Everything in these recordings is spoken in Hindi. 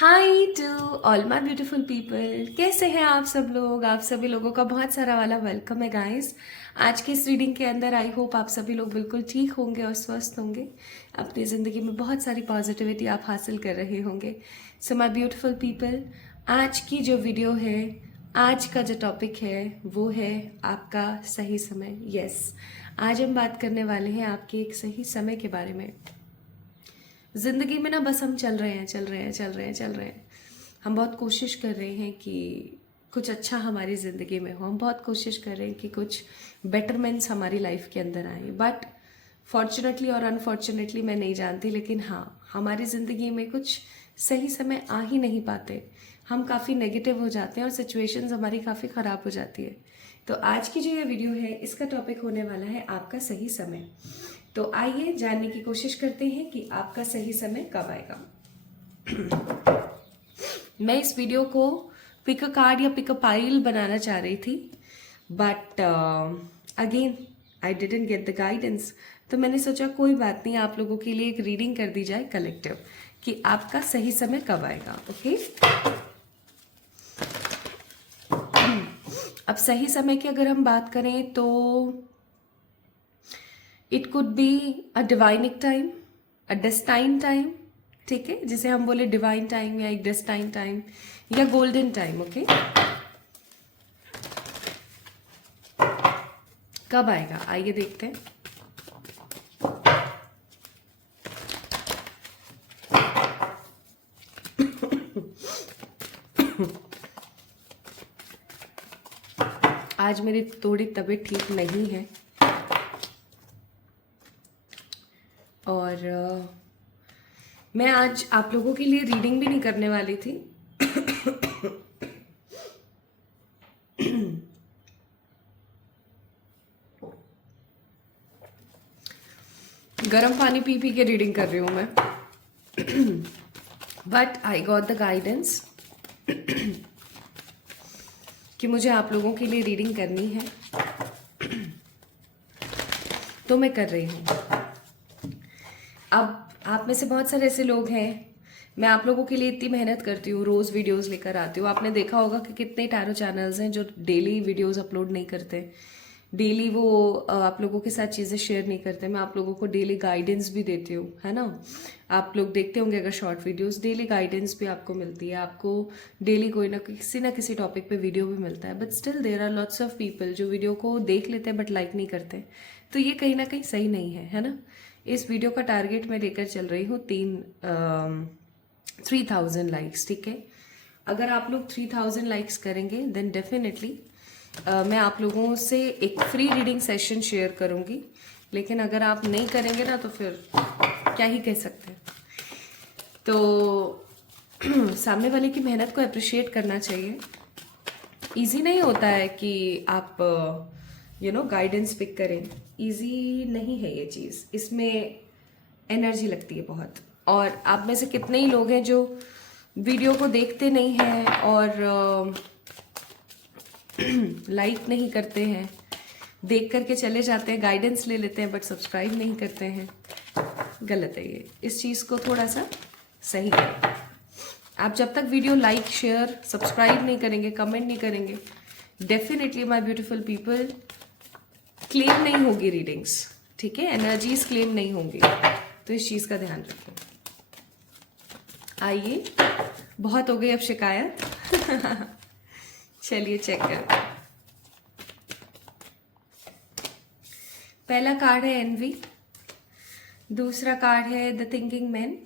Hi to all my beautiful people. कैसे हैं आप सब लोग? आप सभी लोगों का बहुत सारा वाला वेलकम है गाइस। आज की इस रीडिंग के अंदर आई होप आप सभी लोग बिल्कुल ठीक होंगे और स्वस्थ होंगे। अपनी ज़िंदगी में बहुत सारी पॉजिटिविटी आप हासिल कर रहे होंगे। सो माय ब्यूटीफुल पीपल, आज की जो वीडियो है, आज का जो टॉपिक है वो है आपका सही समय। यस, आज हम बात करने वाले हैं आपके एक सही समय के बारे में। जिंदगी में ना बस हम चल रहे हैं चल रहे हैं चल रहे हैं चल रहे हैं। हम बहुत कोशिश कर रहे हैं कि कुछ अच्छा हमारी ज़िंदगी में हो। हम बहुत कोशिश कर रहे हैं कि कुछ बेटरमेंट्स हमारी लाइफ के अंदर आए, बट फॉर्चुनेटली और अनफॉर्चुनेटली मैं नहीं जानती, लेकिन हाँ, हमारी ज़िंदगी में कुछ सही समय आ ही नहीं पाते। हम काफ़ी नेगेटिव हो जाते हैं और सिचुएशंस हमारी काफ़ी ख़राब हो जाती है। तो आज की जो ये वीडियो है, इसका टॉपिक होने वाला है आपका सही समय। तो आइए जानने की कोशिश करते हैं कि आपका सही समय कब आएगा। मैं इस वीडियो को पिक अ कार्ड या पिक अ पाइल बनाना चाह रही थी, but again I didn't get the guidance. तो मैंने सोचा कोई बात नहीं, आप लोगों के लिए एक रीडिंग कर दी जाए कलेक्टिव कि आपका सही समय कब आएगा। ओके, अब सही समय की अगर हम बात करें तो it could be a divine time, a destined time, ठीक है, जिसे हम बोले डिवाइन टाइम या एक डेस्टाइन टाइम या गोल्डन टाइम। ओके, कब आएगा आइए देखते हैं। आज मेरी थोड़ी तबीयत ठीक नहीं है और मैं आज आप लोगों के लिए रीडिंग भी नहीं करने वाली थी। गर्म पानी पी पी के रीडिंग कर रही हूँ मैं। But I got the guidance कि मुझे आप लोगों के लिए रीडिंग करनी है, तो मैं कर रही हूँ। अब आप में से बहुत सारे ऐसे लोग हैं, मैं आप लोगों के लिए इतनी मेहनत करती हूँ, रोज़ वीडियोस लेकर आती हूँ। आपने देखा होगा कि कितने टैरो चैनल्स हैं जो डेली वीडियोस अपलोड नहीं करते, डेली वो आप लोगों के साथ चीज़ें शेयर नहीं करते। मैं आप लोगों को डेली गाइडेंस भी देती हूँ, है ना। आप लोग देखते होंगे अगर शॉर्ट वीडियोस, डेली गाइडेंस भी आपको मिलती है। आपको डेली कोई ना किसी टॉपिक पे वीडियो भी मिलता है, but still there are lots of people जो वीडियो को देख लेते हैं बट लाइक नहीं करते। तो ये कहीं ना कहीं सही नहीं है ना। इस वीडियो का टारगेट मैं लेकर चल रही हूँ 3000 लाइक्स, ठीक है। अगर आप लोग 3000 लाइक्स करेंगे देन डेफिनेटली मैं आप लोगों से एक फ्री रीडिंग सेशन शेयर करूंगी। लेकिन अगर आप नहीं करेंगे ना तो फिर क्या ही कह सकते हैं। तो सामने वाले की मेहनत को अप्रिशिएट करना चाहिए। इजी नहीं होता है कि आप गाइडेंस पिक करें। इजी नहीं है ये चीज़, इसमें एनर्जी लगती है बहुत। और आप में से कितने ही लोग हैं जो वीडियो को देखते नहीं हैं और लाइक नहीं करते हैं, देख करके चले जाते हैं, गाइडेंस ले लेते हैं बट सब्सक्राइब नहीं करते हैं। गलत है ये, इस चीज़ को थोड़ा सा सही करें। आप जब तक वीडियो लाइक शेयर सब्सक्राइब नहीं करेंगे, कमेंट नहीं करेंगे, definitely my beautiful people claim नहीं होगी रीडिंग्स, ठीक है, एनर्जीज क्लेम नहीं होंगी। तो इस चीज़ का ध्यान रखें। आइए, बहुत हो गई अब शिकायत। चलिए चेक करते हैं। पहला कार्ड है एनवी, दूसरा कार्ड है द थिंकिंग मैन,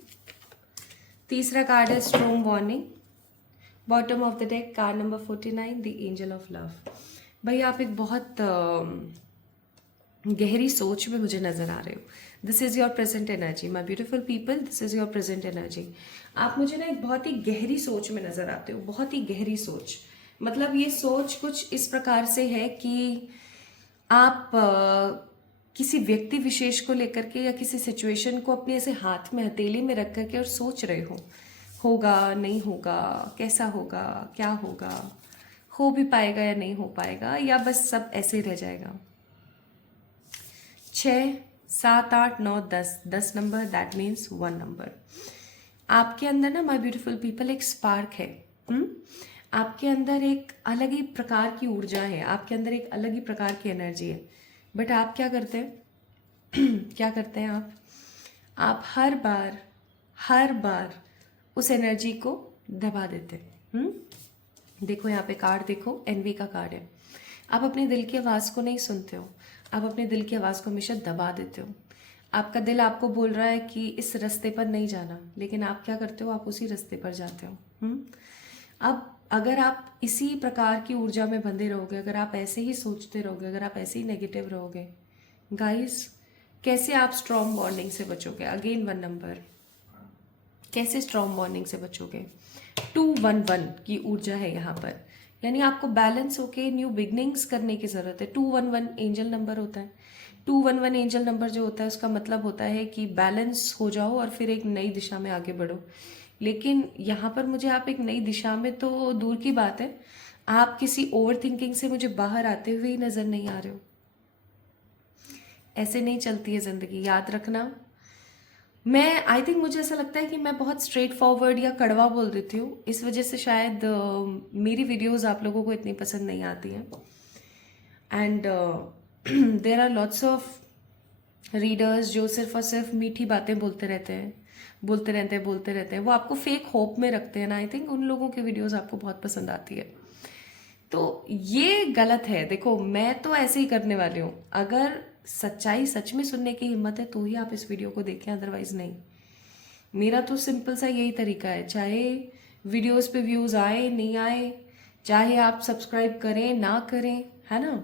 तीसरा कार्ड है strong warning, bottom of the deck card number 49 the angel of love. भाई आप एक बहुत गहरी सोच में मुझे नजर आ रहे हो। This is your present energy my beautiful people, this is your present energy. आप मुझे ना एक बहुत ही गहरी सोच में नजर आते हो, बहुत ही गहरी सोच। मतलब ये सोच कुछ इस प्रकार से है कि आप किसी व्यक्ति विशेष को लेकर के या किसी सिचुएशन को अपने ऐसे हाथ में हथेली में रख करके और सोच रहे हो, होगा नहीं होगा, कैसा होगा, क्या होगा, हो भी पाएगा या नहीं हो पाएगा, या बस सब ऐसे ही रह जाएगा। 6, 7, 8, 9, 10 नंबर, दैट मीन्स 1 नंबर। आपके अंदर ना माय ब्यूटीफुल पीपल एक स्पार्क है। हम्म आपके अंदर एक अलग ही प्रकार की ऊर्जा है, आपके अंदर एक अलग ही प्रकार की एनर्जी है। बट आप क्या करते हैं क्या करते हैं आप हर बार उस एनर्जी को दबा देते हैं। देखो यहाँ पे कार्ड, देखो एनवी का कार्ड है। आप अपने दिल की आवाज़ को नहीं सुनते हो, आप अपने दिल की आवाज़ को हमेशा दबा देते हो। आपका दिल आपको बोल रहा है कि इस रास्ते पर नहीं जाना, लेकिन आप क्या करते हो, आप उसी रास्ते पर जाते हो। अब अगर आप इसी प्रकार की ऊर्जा में बंधे रहोगे, अगर आप ऐसे ही सोचते रहोगे, अगर आप ऐसे ही नेगेटिव रहोगे, गाइस कैसे आप स्ट्रॉन्ग बॉन्डिंग से बचोगे? अगेन 1 नंबर, कैसे स्ट्रॉन्ग बॉन्डिंग से बचोगे? 211 की ऊर्जा है यहाँ पर, यानी आपको बैलेंस होके न्यू बिगनिंग्स करने की ज़रूरत है। 211 एंजल नंबर होता है। 211 एंजल नंबर जो होता है उसका मतलब होता है कि बैलेंस हो जाओ और फिर एक नई दिशा में आगे बढ़ो। लेकिन यहाँ पर मुझे आप एक नई दिशा में तो दूर की बात है, आप किसी ओवर थिंकिंग से मुझे बाहर आते हुए ही नज़र नहीं आ रहे हो। ऐसे नहीं चलती है ज़िंदगी, याद रखना। मैं आई थिंक मुझे ऐसा लगता है कि मैं बहुत स्ट्रेट फॉरवर्ड या कड़वा बोल देती हूँ, इस वजह से शायद मेरी वीडियोस आप लोगों को इतनी पसंद नहीं आती हैं। And there are lots of readers जो सिर्फ और सिर्फ मीठी बातें बोलते रहते हैं, वो आपको फेक होप में रखते हैं ना। आई थिंक उन लोगों की वीडियोस आपको बहुत पसंद आती है, तो ये गलत है। देखो मैं तो ऐसे ही करने वाली हूँ, अगर सच्चाई सच में सुनने की हिम्मत है तो ही आप इस वीडियो को देखें, अदरवाइज नहीं। मेरा तो सिंपल सा यही तरीका है, चाहे वीडियोस पे व्यूज आए नहीं आए, चाहे आप सब्सक्राइब करें ना करें, है ना।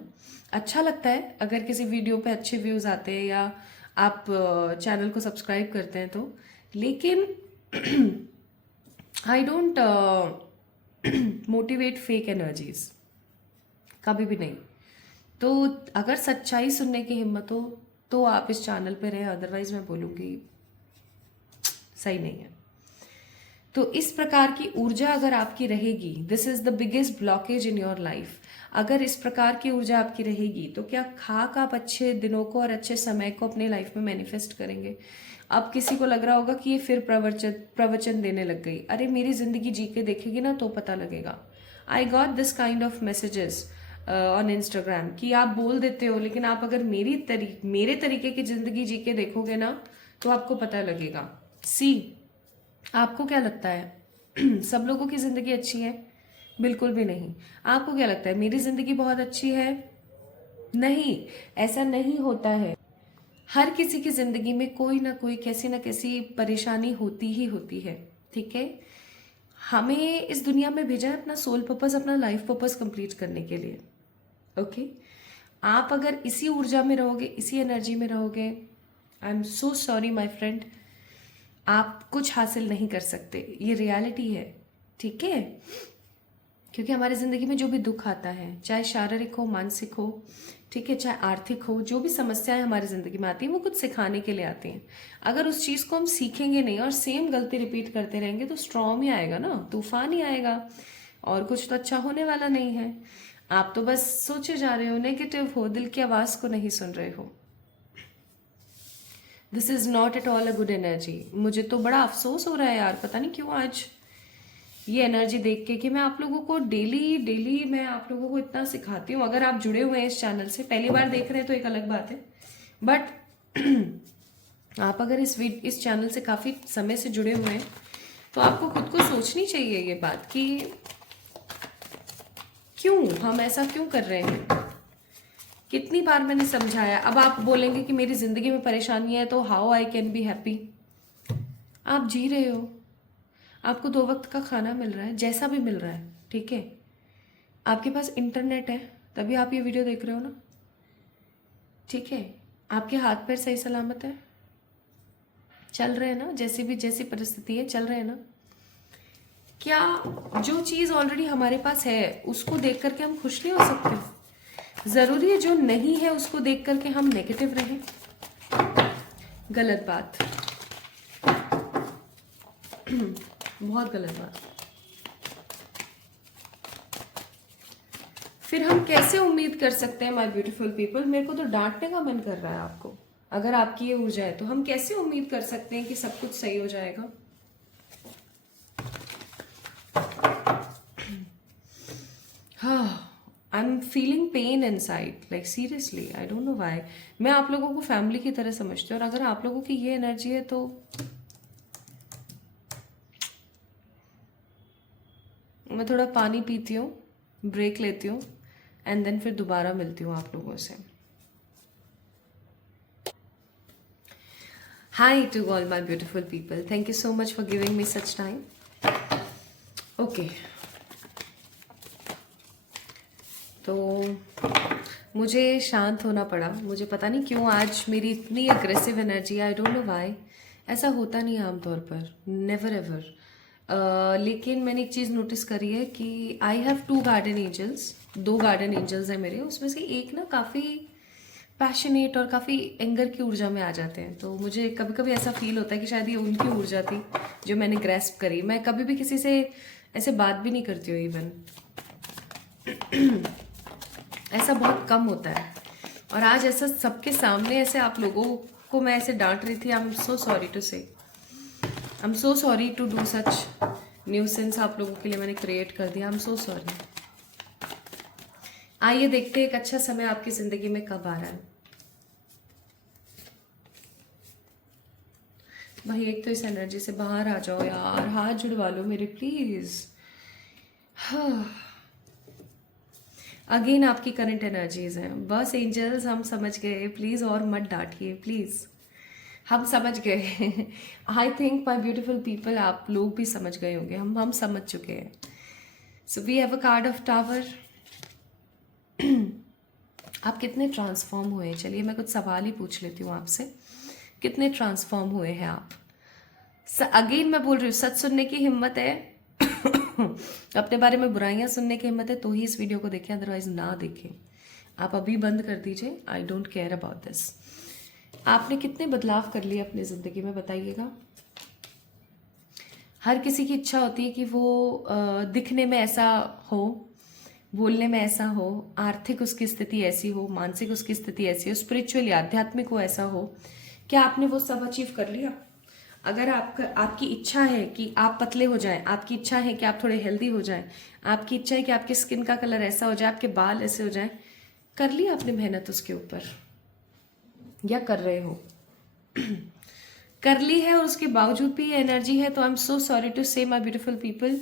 अच्छा लगता है अगर किसी वीडियो पे अच्छे व्यूज आते हैं या आप चैनल को सब्सक्राइब करते हैं तो, लेकिन I don't motivate fake energies, कभी भी नहीं। तो अगर सच्चाई सुनने की हिम्मत हो तो आप इस चैनल पे रहें, अदरवाइज मैं बोलूँगी सही नहीं है। तो इस प्रकार की ऊर्जा अगर आपकी रहेगी, this is the biggest blockage in your life. अगर इस प्रकार की ऊर्जा आपकी रहेगी तो क्या खाक आप अच्छे दिनों को और अच्छे समय को अपने लाइफ में मैनिफेस्ट करेंगे। अब किसी को लग रहा होगा कि ये फिर प्रवचन देने लग गई, अरे मेरी जिंदगी जी के देखेगी ना तो पता लगेगा। I got this kind of messages on Instagram कि आप बोल देते हो, लेकिन आप अगर मेरे तरीके की जिंदगी जी के देखोगे ना तो आपको पता लगेगा। सी, आपको क्या लगता है सब लोगों की जिंदगी अच्छी है? बिल्कुल भी नहीं। आपको क्या लगता है मेरी जिंदगी बहुत अच्छी है? नहीं, ऐसा नहीं होता है। हर किसी की जिंदगी में कोई ना कोई कैसी ना कैसी परेशानी होती ही होती है, ठीक है। हमें इस दुनिया में भेजा है अपना सोल पर्पस, अपना लाइफ पर्पस कंप्लीट करने के लिए, ओके। आप अगर इसी ऊर्जा में रहोगे, इसी एनर्जी में रहोगे, आई am so sorry my friend, आप कुछ हासिल नहीं कर सकते। ये रियलिटी है, ठीक है। क्योंकि हमारी ज़िंदगी में जो भी दुख आता है, चाहे शारीरिक हो, मानसिक हो, ठीक है, चाहे आर्थिक हो, जो भी समस्याएं हमारी ज़िंदगी में आती हैं वो कुछ सिखाने के लिए आती हैं। अगर उस चीज़ को हम सीखेंगे नहीं और सेम गलती रिपीट करते रहेंगे तो स्ट्रॉम ही आएगा ना, तूफान ही आएगा, और कुछ तो अच्छा होने वाला नहीं है। आप तो बस सोचे जा रहे हो, नेगेटिव हो, दिल की आवाज़ को नहीं सुन रहे हो। This is not at all a good energy. मुझे तो बड़ा अफसोस हो रहा है यार, पता नहीं क्यों आज ये एनर्जी देख के कि मैं आप लोगों को डेली मैं आप लोगों को इतना सिखाती हूँ। अगर आप जुड़े हुए हैं इस चैनल से, पहली बार देख रहे हैं तो एक अलग बात है, बट आप अगर इस चैनल से काफ़ी समय से जुड़े हुए हैं तो आपको खुद को सोचनी चाहिए ये बात कि क्यों हम ऐसा क्यों कर रहे हैं। कितनी बार मैंने समझाया। अब आप बोलेंगे कि मेरी ज़िंदगी में परेशानी है तो how I can be happy. आप जी रहे हो, आपको 2 वक्त का खाना मिल रहा है, जैसा भी मिल रहा है, ठीक है। आपके पास इंटरनेट है तभी आप ये वीडियो देख रहे हो ना, ठीक है। आपके हाथ पैर सही सलामत है, चल रहे हैं ना, जैसी परिस्थिति है चल रहे हैं ना। क्या जो चीज़ ऑलरेडी हमारे पास है उसको देख करके हम खुश नहीं हो सकते? ज़रूरी है जो नहीं है उसको देख करके हम नेगेटिव रहें? गलत बात, बहुत गलत बात। फिर हम कैसे उम्मीद कर सकते हैं माय ब्यूटीफुल पीपल, मेरे को तो डांटने का मन कर रहा है आपको। अगर आपकी ये ऊर्जा है तो हम कैसे उम्मीद कर सकते हैं कि सब कुछ सही हो जाएगा? I am feeling pen inside, like seriously I don't know why. मैं आप लोगों को फैमिली की तरह समझती हूँ, और अगर आप लोगों की ये एनर्जी है तो मैं थोड़ा पानी पीती हूँ, ब्रेक लेती हूँ, एंड देन फिर दोबारा मिलती हूँ आप लोगों से। Hi to all my beautiful people, thank you so much for giving me such time. Okay, तो मुझे शांत होना पड़ा। मुझे पता नहीं क्यों आज मेरी इतनी aggressive energy, I don't know why. ऐसा होता नहीं है आमतौर पर, नेवर एवर। लेकिन मैंने एक चीज़ नोटिस करी है कि I have 2 guardian angels, 2 guardian angels हैं मेरे। उसमें से एक ना काफ़ी पैशनेट और काफ़ी एंगर की ऊर्जा में आ जाते हैं। तो मुझे कभी कभी ऐसा फील होता है कि शायद ये उनकी ऊर्जा थी जो मैंने ग्रैस्प करी। मैं कभी भी किसी से ऐसे बात भी नहीं करती हूँ इवन, ऐसा बहुत कम होता है। और आज ऐसा सबके सामने ऐसे आप लोगों को मैं ऐसे डांट रही थी। I am so sorry to say, I am so sorry to do such nuisance आप लोगों के लिए मैंने क्रिएट कर दिया। I am so sorry. आइए देखते हैं एक अच्छा समय आपकी जिंदगी में कब आ रहा है। भाई एक तो इस एनर्जी से बाहर आ जाओ यार, हाथ जुड़वा लो मेरे प्लीज। अगेन आपकी करंट एनर्जीज हैं। बस एंजल्स हम समझ गए, प्लीज और मत डांटिए प्लीज, हम समझ गए। I think my beautiful people आप लोग भी समझ गए होंगे, हम समझ चुके हैं। So we have a card of tower. आप कितने ट्रांसफॉर्म हुए? चलिए मैं कुछ सवाल ही पूछ लेती हूँ आपसे। कितने ट्रांसफॉर्म हुए हैं आप? अगेन मैं बोल रही हूँ, सच सुनने की हिम्मत है अपने बारे में बुराइयां सुनने की हिम्मत है तो ही इस वीडियो को देखें, अदरवाइज ना देखें। आप अभी बंद कर दीजिए, I don't care about this. आपने कितने बदलाव कर लिए अपनी ज़िंदगी में बताइएगा। हर किसी की इच्छा होती है कि वो दिखने में ऐसा हो, बोलने में ऐसा हो, आर्थिक उसकी स्थिति ऐसी हो, मानसिक उसकी स्थिति ऐसी हो, स्पिरिचुअली आध्यात्मिक हो ऐसा हो। क्या आपने वो सब अचीव कर लिया? अगर आपकी इच्छा है कि आप पतले हो जाएं, आपकी इच्छा है कि आप थोड़े हेल्दी हो जाएं, आपकी इच्छा है कि आपकी स्किन का कलर ऐसा हो जाए, आपके बाल ऐसे हो जाएं, कर लिया आपने मेहनत उसके ऊपर या कर रहे हो? कर ली है और उसके बावजूद भी ये एनर्जी है, तो I am so sorry to say my beautiful people,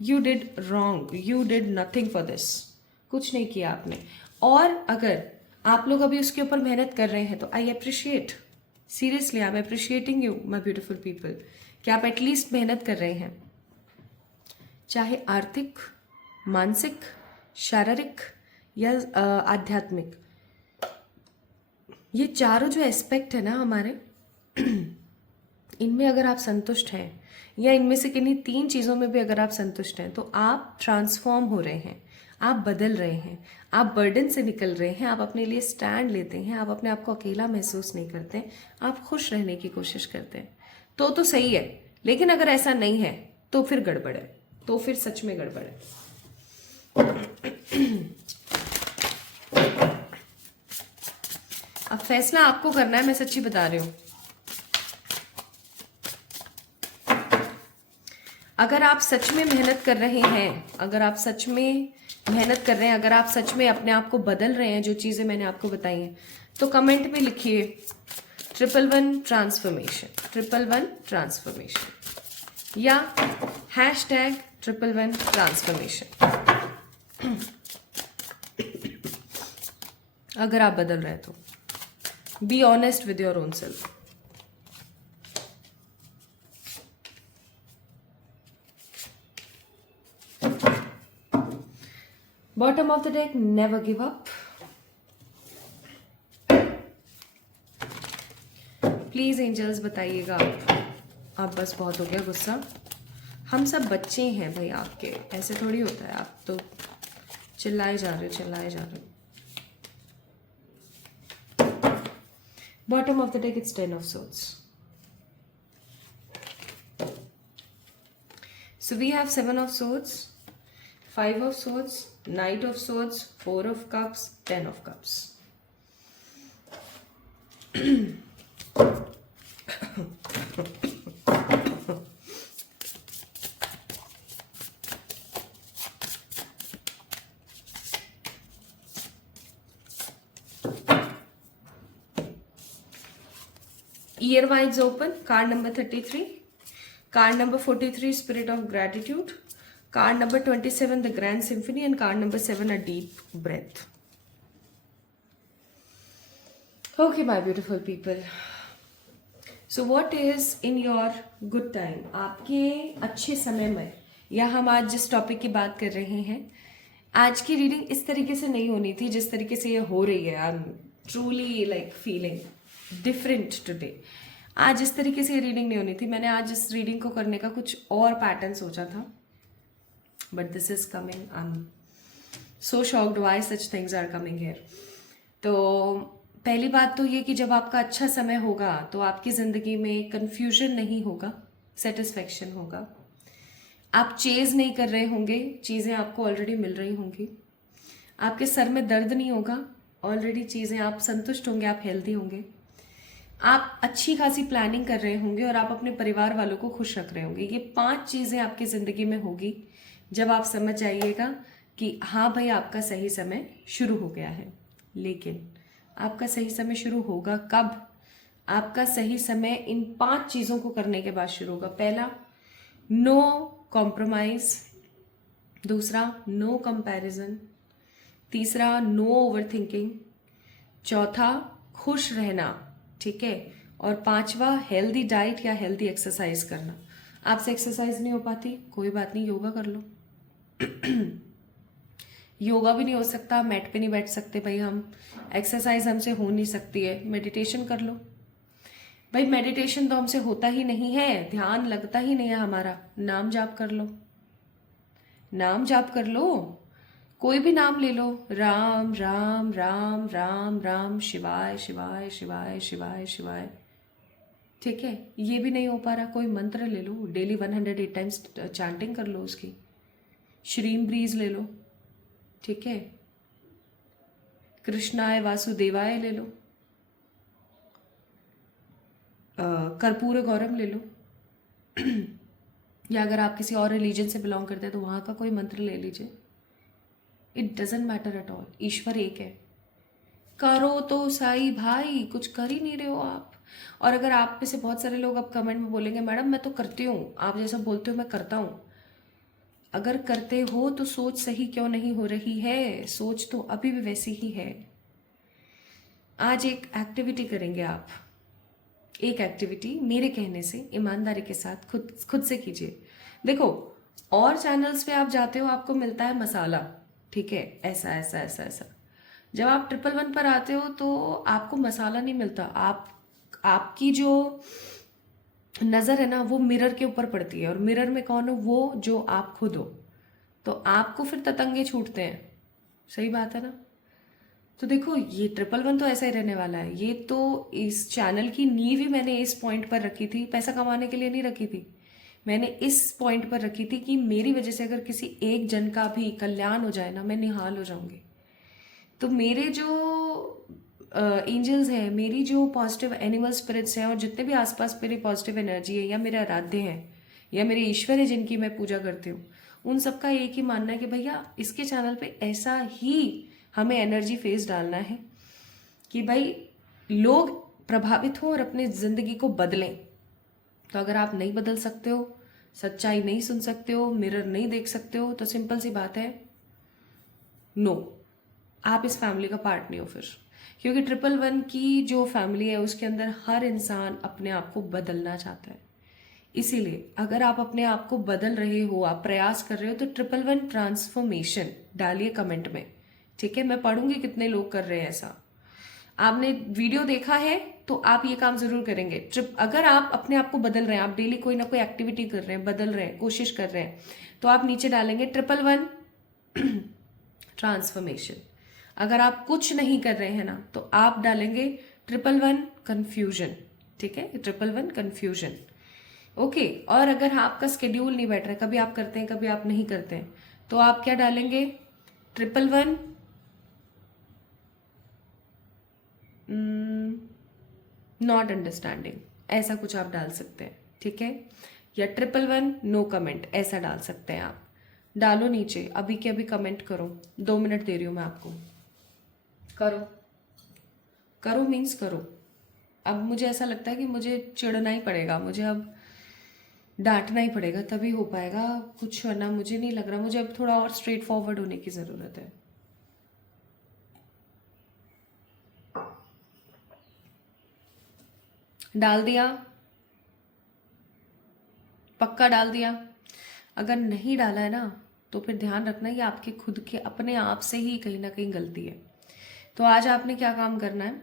you did wrong, you did nothing for this. कुछ नहीं किया आपने। और अगर आप लोग अभी उसके ऊपर मेहनत कर रहे हैं तो I appreciate, seriously I am appreciating you my beautiful people, कि आप एटलीस्ट मेहनत कर रहे हैं। चाहे आर्थिक, मानसिक, शारीरिक या आध्यात्मिक, ये चारों जो एस्पेक्ट है ना हमारे, इनमें अगर आप संतुष्ट हैं या इनमें से किन्हीं 3 चीज़ों में भी अगर आप संतुष्ट हैं तो आप ट्रांसफॉर्म हो रहे हैं, आप बदल रहे हैं, आप बर्डन से निकल रहे हैं, आप अपने लिए स्टैंड लेते हैं, आप अपने आप को अकेला महसूस नहीं करते, आप खुश रहने की कोशिश करते हैं। तो सही है। लेकिन अगर ऐसा नहीं है तो फिर गड़बड़ है, तो फिर सच में गड़बड़ है। अब फैसला आपको करना है, मैं सच्ची बता रही हूँ। अगर आप सच में मेहनत कर रहे हैं, अगर आप सच में मेहनत कर रहे हैं, अगर आप सच में अपने आप को बदल रहे हैं, जो चीज़ें मैंने आपको बताई हैं, तो कमेंट में लिखिए 111 ट्रांसफॉर्मेशन, 111 ट्रांसफॉर्मेशन, या #111 ट्रांसफॉर्मेशन। अगर आप बदल रहे हैं तो be honest with your own self. Bottom of the deck, never give up. Please angels बताइएगा आप बस बहुत हो गया गुस्सा। हम सब बच्चे हैं भाई आपके, ऐसे थोड़ी होता है। आप तो चिल्लाए जा रहे हो, चिल्लाए जा रहे हो। Bottom of the deck, it's 10 of swords. So we have 7 of swords, 5 of swords, Knight of swords, 4 of cups, 10 of cups. Eyes wide open, card number 33, card number 43 spirit of gratitude, card number 27 the grand symphony and card number 7 a deep breath. Okay, my beautiful people. So what is in your good time? आपके अच्छे समय में, या हम आज जिस टॉपिक की बात कर रहे हैं, आज की रीडिंग इस तरीके से नहीं होनी थी जिस तरीके से ये हो रही है. I am truly like feeling different today. आज इस तरीके से ये रीडिंग नहीं होनी थी. मैंने आज इस रीडिंग को करने का कुछ और पैटर्न सोचा था, but this is coming. I am so shocked why such things are coming here. तो पहली बात तो ये कि जब आपका अच्छा समय होगा तो आपकी ज़िंदगी में कन्फ्यूजन नहीं होगा, सेटिस्फेक्शन होगा. आप चेज़ नहीं कर रहे होंगे, चीज़ें आपको ऑलरेडी मिल रही होंगी. आपके सर में दर्द नहीं होगा, ऑलरेडी चीज़ें आप संतुष्ट होंगे, आप हेल्दी होंगे. आप अच्छी खासी प्लानिंग कर रहे होंगे और आप अपने परिवार वालों को खुश रख रहे होंगे. ये 5 चीज़ें आपकी ज़िंदगी में होगी जब आप समझ जाइएगा कि हाँ भाई, आपका सही समय शुरू हो गया है. लेकिन आपका सही समय शुरू होगा कब? आपका सही समय इन 5 चीज़ों को करने के बाद शुरू होगा. पहला, नो कॉम्प्रोमाइज. दूसरा, नो कंपैरिजन. तीसरा, नो ओवर थिंकिंग. चौथा, खुश रहना. ठीक है. और 5वां, हेल्दी डाइट या हेल्दी एक्सरसाइज करना. आपसे एक्सरसाइज नहीं हो पाती, कोई बात नहीं, योगा कर लो. योगा भी नहीं हो सकता, मैट पे नहीं बैठ सकते भाई हम, एक्सरसाइज हमसे हो नहीं सकती है, मेडिटेशन कर लो भाई. मेडिटेशन तो हमसे होता ही नहीं है, ध्यान लगता ही नहीं है हमारा. नाम जाप कर लो, नाम जाप कर लो, कोई भी नाम ले लो. राम राम राम राम राम, शिवाय शिवाय शिवाय शिवाय शिवाय. ठीक है. ये भी नहीं हो पा रहा, कोई मंत्र ले लो, डेली 108 टाइम्स चैंटिंग कर लो उसकी. श्रीम ब्रीज ले लो. ठीक है. कृष्णाय वासुदेवाय ले लो. कर्पूर गौरम ले लो. या अगर आप किसी और रिलीजन से बिलोंग करते हैं तो वहाँ का कोई मंत्र ले लीजिए. It doesn't matter at all. ईश्वर एक है. करो तो साई भाई, कुछ कर ही नहीं रहे हो आप. और अगर आप में से बहुत सारे लोग अब कमेंट में बोलेंगे मैडम मैं तो करती हूँ, आप जैसा बोलते हो मैं करता हूँ. अगर करते हो तो सोच सही क्यों नहीं हो रही है? सोच तो अभी भी वैसी ही है. आज एक एक्टिविटी करेंगे आप. एक एक्टिविटी मेरे कहने से ईमानदारी के साथ खुद से कीजिए. देखो, और चैनल्स पे आप जाते हो आपको मिलता है मसाला. ठीक है, ऐसा ऐसा ऐसा ऐसा. जब आप 111 पर आते हो तो आपको मसाला नहीं मिलता. आपकी जो नज़र है ना वो मिरर के ऊपर पड़ती है, और मिरर में कौन हो? वो जो आप खुद हो. तो आपको फिर ततंगे छूटते हैं. सही बात है ना? तो देखो, ये 111 तो ऐसा ही रहने वाला है. ये तो इस चैनल की नींव ही मैंने इस पॉइंट पर रखी थी, पैसा कमाने के लिए नहीं रखी थी. मैंने इस पॉइंट पर रखी थी कि मेरी वजह से अगर किसी एक जन का भी कल्याण हो जाए ना, मैं निहाल हो जाऊंगी. तो मेरे जो एंजल्स हैं, मेरी जो पॉजिटिव एनिमल स्पिरिट्स हैं, और जितने भी आसपास मेरी पॉजिटिव एनर्जी है, या मेरे आराध्य हैं, या मेरे ईश्वर है जिनकी मैं पूजा करती हूँ, उन सबका एक ही मानना है कि भैया इसके चैनल पे ऐसा ही हमें एनर्जी फेस डालना है कि भाई लोग प्रभावित हों और अपनी ज़िंदगी को बदलें. तो अगर आप नहीं बदल सकते हो, सच्चाई नहीं सुन सकते हो, मिरर नहीं देख सकते हो, तो सिंपल सी बात है, नो, आप इस फैमिली का पार्ट नहीं हो फिर. क्योंकि 111 की जो फैमिली है उसके अंदर हर इंसान अपने आप को बदलना चाहता है. इसीलिए अगर आप अपने आप को बदल रहे हो, आप प्रयास कर रहे हो, तो 111 ट्रांसफॉर्मेशन डालिए कमेंट में. ठीक है, मैं पढ़ूंगी कितने लोग कर रहे हैं ऐसा. आपने वीडियो देखा है तो आप ये काम जरूर करेंगे. अगर आप अपने आप को बदल रहे हैं, आप डेली कोई ना कोई एक्टिविटी कर रहे हैं, बदल रहे हैं, कोशिश कर रहे हैं, तो आप नीचे डालेंगे 111 ट्रांसफॉर्मेशन. अगर आप कुछ नहीं कर रहे हैं ना, तो आप डालेंगे 111 कन्फ्यूजन. ठीक है, 111 कन्फ्यूजन. ओके. और अगर आपका स्केड्यूल नहीं बैठ रहा है, कभी आप करते हैं कभी आप नहीं करते हैं, तो आप क्या डालेंगे? 111 नॉट अंडरस्टैंडिंग, ऐसा कुछ आप डाल सकते हैं. ठीक है, या 111 नो कमेंट, ऐसा डाल सकते हैं आप. डालो नीचे, अभी के अभी कमेंट करो. 2 मिनट दे रही हूँ मैं आपको. करो, करो मीन्स करो. अब मुझे ऐसा लगता है कि मुझे चिढ़ना ही पड़ेगा, मुझे अब डांटना ही पड़ेगा, तभी हो पाएगा कुछ, वरना मुझे नहीं लग रहा। मुझे अब थोड़ा और स्ट्रेट फॉरवर्ड होने की ज़रूरत है। डाल दिया, पक्का डाल दिया। अगर नहीं डाला है ना तो फिर ध्यान रखना ये आपके खुद के अपने आप से ही कहीं ना कहीं गलती है। तो आज आपने क्या काम करना है,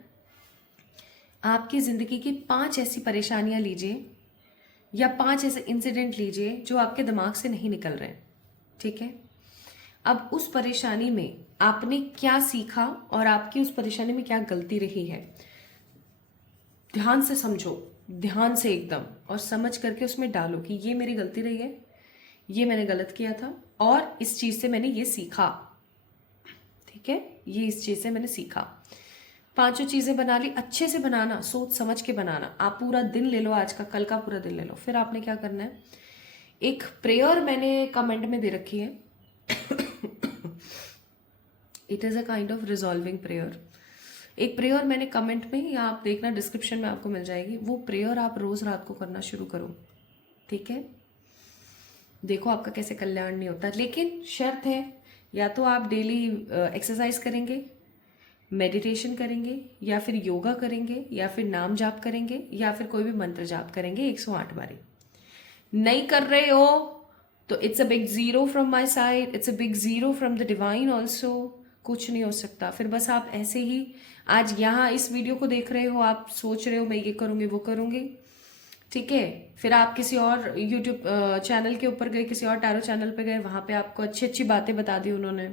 आपकी ज़िंदगी की 5 ऐसी परेशानियां लीजिए या 5 ऐसे इंसिडेंट लीजिए जो आपके दिमाग से नहीं निकल रहे हैं, ठीक है। अब उस परेशानी में आपने क्या सीखा और आपकी उस परेशानी में क्या गलती रही है, ध्यान से समझो, ध्यान से एकदम, और समझ करके उसमें डालो कि ये मेरी गलती रही है, ये मैंने गलत किया था और इस चीज़ से मैंने ये सीखा, ठीक है, ये इस चीज़ से मैंने सीखा। 5 चीज़ें बना ली, अच्छे से बनाना, सोच समझ के बनाना। आप पूरा दिन ले लो, आज का, कल का पूरा दिन ले लो। फिर आपने क्या करना है, एक प्रेयर मैंने कमेंट में दे रखी है, it is a kind of resolving prayer. एक प्रेयर मैंने कमेंट में, या आप देखना डिस्क्रिप्शन में आपको मिल जाएगी, वो प्रेयर आप रोज़ रात को करना शुरू करो, ठीक है। देखो आपका कैसे कल्याण नहीं होता, लेकिन शर्त है, या तो आप डेली एक्सरसाइज करेंगे, मेडिटेशन करेंगे, या फिर योगा करेंगे, या फिर नाम जाप करेंगे, या फिर कोई भी मंत्र जाप करेंगे 108 बारी। नहीं कर रहे हो तो it's a big zero from my side, it's a big zero from the divine also. कुछ नहीं हो सकता। फिर बस आप ऐसे ही आज यहाँ इस वीडियो को देख रहे हो, आप सोच रहे हो मैं ये करूँगी वो करूँगी, ठीक है। फिर आप किसी और यूट्यूब चैनल के ऊपर गए, किसी और टैरो चैनल पे गए, वहाँ पे आपको अच्छी अच्छी बातें बता दी उन्होंने,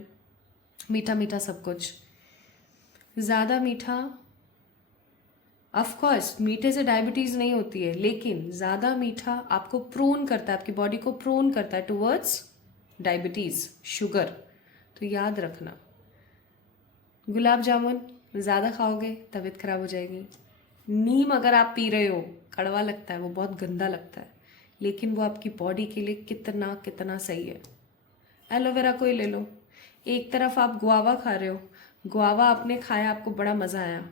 मीठा मीठा सब कुछ। ज़्यादा मीठा, ऑफ कोर्स मीठे से डायबिटीज़ नहीं होती है, लेकिन ज़्यादा मीठा आपको प्रोन करता है, आपकी बॉडी को प्रोन करता है टुवर्ड्स डायबिटीज़, शुगर। तो याद रखना, गुलाब जामुन ज़्यादा खाओगे तबीयत खराब हो जाएगी। नीम अगर आप पी रहे हो, कड़वा लगता है, वो बहुत गंदा लगता है, लेकिन वो आपकी बॉडी के लिए कितना कितना सही है। एलोवेरा को ही ले लो, एक तरफ आप गुआवा खा रहे हो, गुआवा आपने खाया, आपको बड़ा मज़ा आया,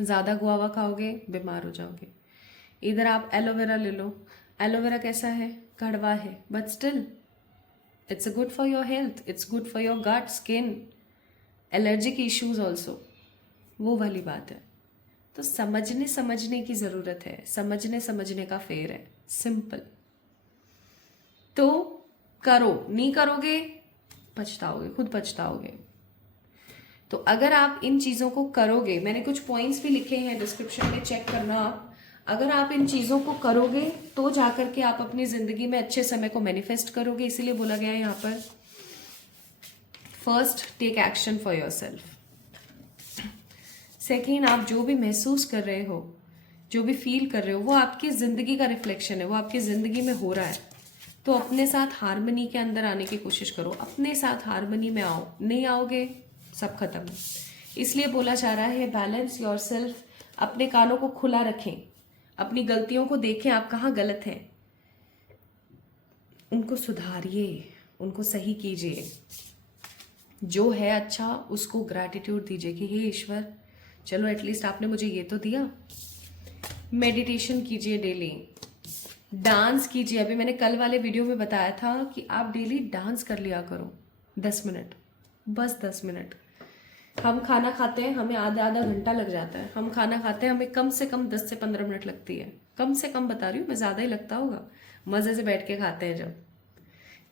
ज़्यादा गुआवा खाओगे बीमार हो जाओगे। इधर आप एलोवेरा ले लो, एलोवेरा कैसा है, कड़वा है, but still it's good for your health, it's good for your gut, skin, allergic issues also, वो वाली बात है। तो समझने समझने की ज़रूरत है, समझने समझने का फेर है, सिंपल। तो करो, नहीं करोगे पछताओगे, खुद पछताओगे। तो अगर आप इन चीज़ों को करोगे, मैंने कुछ पॉइंट्स भी लिखे हैं डिस्क्रिप्शन में, चेक करना आप। अगर आप इन चीज़ों को करोगे तो जाकर के आप अपनी ज़िंदगी में अच्छे समय को मैनिफेस्ट करोगे। इसीलिए बोला गया है यहाँ पर, first take action for your self. Second, आप जो भी महसूस कर रहे हो, जो भी फील कर रहे हो, वो आपकी ज़िंदगी का रिफ्लेक्शन है, वो आपकी ज़िंदगी में हो रहा है। तो अपने साथ हार्मनी के अंदर आने की कोशिश करो, अपने साथ हार्मनी में आओ। नहीं आओगे सब खत्म। इसलिए बोला जा रहा है बैलेंस योर सेल्फ। अपने कानों को खुला रखें, अपनी गलतियों को देखें, आप कहाँ गलत हैं, उनको सुधारिए, उनको सही कीजिए। जो है अच्छा उसको ग्रैटिट्यूड दीजिए कि हे ईश्वर, चलो एटलीस्ट आपने मुझे ये तो दिया। मेडिटेशन कीजिए डेली, डांस कीजिए। अभी मैंने कल वाले वीडियो में बताया था कि आप डेली डांस कर लिया करो 10 मिनट, बस 10 मिनट। हम खाना खाते हैं, हमें आधा आधा घंटा लग जाता है। हम खाना खाते हैं, हमें कम से कम 10 से 15 मिनट लगती है, कम से कम बता रही हूँ मैं, ज़्यादा ही लगता होगा। मज़े से बैठ के खाते हैं जब।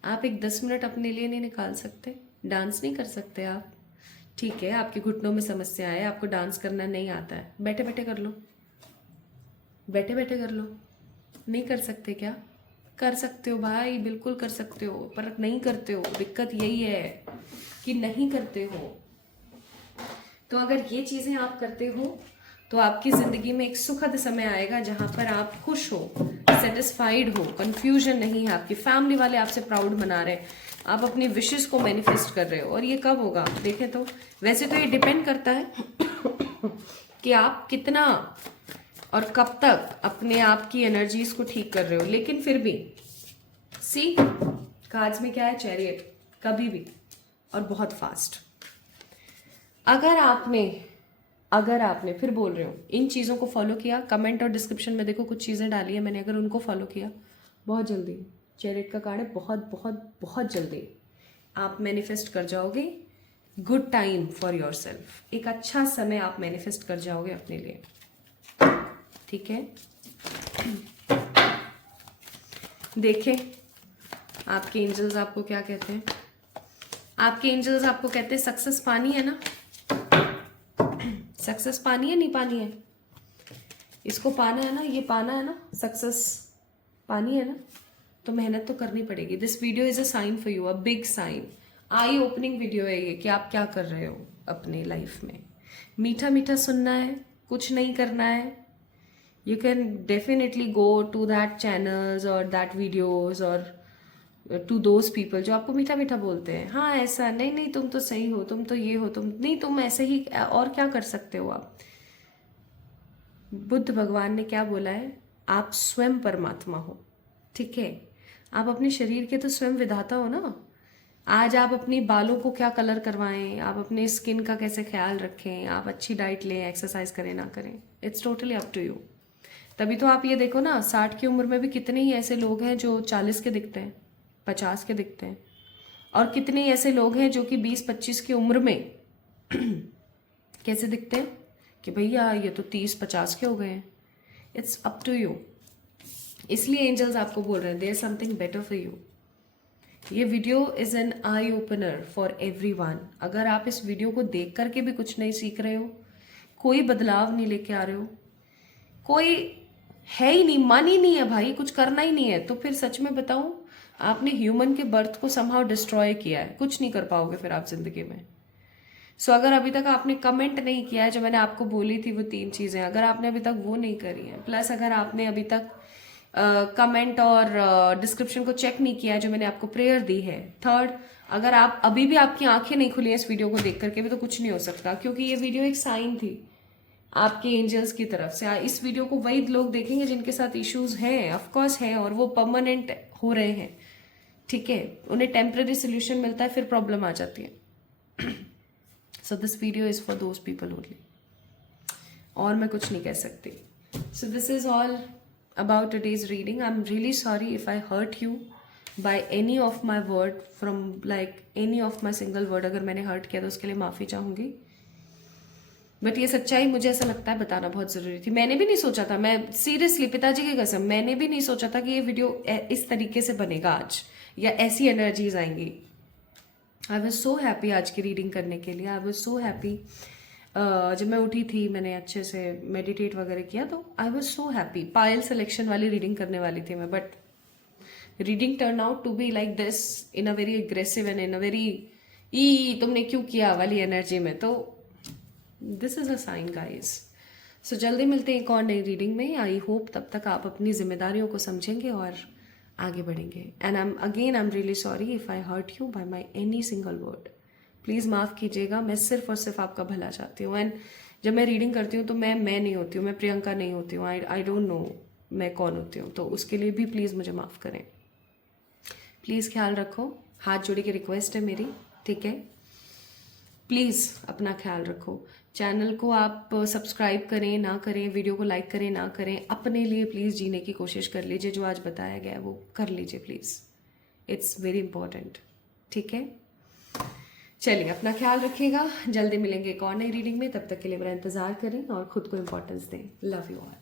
आप एक 10 मिनट अपने लिए नहीं निकाल सकते? डांस नहीं कर सकते आप? ठीक है, आपके घुटनों में समस्या है, आपको डांस करना नहीं आता है, बैठे बैठे कर लो, बैठे बैठे कर लो। नहीं कर सकते क्या? कर सकते हो भाई, बिल्कुल कर सकते हो, पर नहीं करते हो। दिक्कत यही है कि नहीं करते हो। तो अगर ये चीज़ें आप करते हो तो आपकी ज़िंदगी में एक सुखद समय आएगा जहाँ पर आप खुश हो, सेटिस्फाइड हो, कंफ्यूजन नहीं है, आपकी फैमिली वाले आपसे प्राउड मना रहे हैं, आप अपनी विशेस को मैनिफेस्ट कर रहे हो। और ये कब होगा देखें तो, वैसे तो ये डिपेंड करता है कि आप कितना और कब तक अपने आप की एनर्जीज को ठीक कर रहे हो, लेकिन फिर भी सी कार्ड्स में क्या है, चैरियट, कभी भी और बहुत फास्ट। अगर आपने अगर आपने, फिर बोल रही हूँ, इन चीज़ों को फॉलो किया, कमेंट और डिस्क्रिप्शन में देखो कुछ चीज़ें डाली है मैंने, अगर उनको फॉलो किया, बहुत जल्दी चैरिट का कार्ड है, बहुत बहुत बहुत जल्दी आप मैनिफेस्ट कर जाओगे good time for your self. एक अच्छा समय आप मैनिफेस्ट कर जाओगे अपने लिए, ठीक है। देखें आपके एंजल्स आपको क्या कहते हैं। आपके एंजल्स आपको कहते हैं सक्सेस पानी है ना, सक्सेस पानी है, नहीं पानी है, इसको पाना है ना, ये पाना है ना, सक्सेस पानी है ना, तो मेहनत तो करनी पड़ेगी। This video is a sign for you, a big sign, eye opening video है ये कि आप क्या कर रहे हो अपने लाइफ में। मीठा मीठा सुनना है, कुछ नहीं करना है। You can definitely go to that channels और दैट वीडियोज और टू दोज पीपल जो आपको मीठा मीठा बोलते हैं, हाँ ऐसा नहीं, नहीं तुम तो सही हो, तुम तो ये हो, तुम नहीं, तुम ऐसे ही, और क्या कर सकते हो आप। बुद्ध भगवान ने क्या बोला है, आप स्वयं परमात्मा हो, ठीक है। आप अपने शरीर के तो स्वयं विधाता हो ना। आज आप अपनी बालों को क्या कलर करवाएं, आप अपने स्किन का कैसे ख्याल रखें, आप अच्छी डाइट लें, एक्सरसाइज करें ना करें, it's totally up to you. तभी तो आप ये देखो ना, 60 की उम्र में भी कितने ही ऐसे लोग हैं जो 40 के दिखते हैं, 50 के दिखते हैं, और कितने ही ऐसे लोग हैं जो कि 20-25 की उम्र में कैसे दिखते हैं कि भैया ये तो 30-50 के हो गए हैं। It's up to you. इसलिए एंजल्स आपको बोल रहे हैं there something better for you. ये video is an eye opener for everyone. अगर आप इस वीडियो को देख करके भी कुछ नहीं सीख रहे हो, कोई बदलाव नहीं लेके आ रहे हो, कोई है ही नहीं, मन ही नहीं है भाई, कुछ करना ही नहीं है, तो फिर सच में बताऊं, आपने ह्यूमन के बर्थ को समहाउ डिस्ट्रॉय किया है। कुछ नहीं कर पाओगे फिर आप जिंदगी में। सो अगर अभी तक आपने कमेंट नहीं किया है जो मैंने आपको बोली थी वो 3 चीज़ें, अगर आपने अभी तक वो नहीं करी है, प्लस अगर आपने अभी तक कमेंट और डिस्क्रिप्शन को चेक नहीं किया है जो मैंने आपको प्रेयर दी है, थर्ड, अगर आप अभी भी आपकी आंखें नहीं खुली हैं इस वीडियो को देख करके भी, तो कुछ नहीं हो सकता, क्योंकि ये वीडियो एक साइन थी आपके एंजल्स की तरफ से। इस वीडियो को वही लोग देखेंगे जिनके साथ इश्यूज हैं, ऑफकोर्स हैं, और वो परमानेंट हो रहे हैं, ठीक है। उन्हें टेम्पररी सोल्यूशन मिलता है, फिर प्रॉब्लम आ जाती है। So this video is for those people only, और मैं कुछ नहीं कह सकती। So this is all about today's reading. I am really sorry if I hurt you by any of my word, from like any of my single word. अगर मैंने हर्ट किया तो उसके लिए माफ़ी चाहूँगी, बट ये सच्चाई मुझे ऐसा लगता है बताना बहुत ज़रूरी थी। मैंने भी नहीं सोचा था, मैं सीरियसली पिताजी की कसम, मैंने भी नहीं सोचा था कि ये वीडियो इस तरीके से बनेगा आज, या ऐसी एनर्जीज आएंगी। आई वॉज सो हैप्पी आज की रीडिंग करने के लिए। आई वॉज सो हैप्पी। जब मैं उठी थी, मैंने अच्छे से मेडिटेट वगैरह किया, तो I was so happy. Payal selection वाली रीडिंग करने वाली थी मैं, but reading turn out to be like this, in a very aggressive and in a very ई तुमने क्यों किया वाली एनर्जी में। तो this is a sign guys. So जल्दी मिलते हैं एक और नई रीडिंग में। आई होप तब तक आप अपनी जिम्मेदारियों को समझेंगे और आगे बढ़ेंगे। And I am really sorry if I hurt you by my any single word. Please माफ़ कीजिएगा, मैं सिर्फ और सिर्फ आपका भला चाहती हूँ। एंड जब मैं रीडिंग करती हूँ तो मैं नहीं होती हूँ, मैं प्रियंका नहीं होती हूँ। आई डोंट नो मैं कौन होती हूँ, तो उसके लिए भी प्लीज़ मुझे माफ़ करें। प्लीज़ ख्याल रखो, हाथ जोड़ी की रिक्वेस्ट है मेरी, ठीक है। प्लीज़ अपना ख्याल रखो। चैनल को आप सब्सक्राइब करें ना करें, वीडियो को लाइक करें ना करें, अपने लिए प्लीज़ जीने की कोशिश कर लीजिए। जो आज बताया गया है वो कर लीजिए प्लीज़, इट्स वेरी इंपॉर्टेंट, ठीक है। चलिए अपना ख्याल रखिएगा, जल्दी मिलेंगे एक और नई रीडिंग में। तब तक के लिए मेरा इंतज़ार करें और खुद को इंपॉर्टेंस दें। Love you all.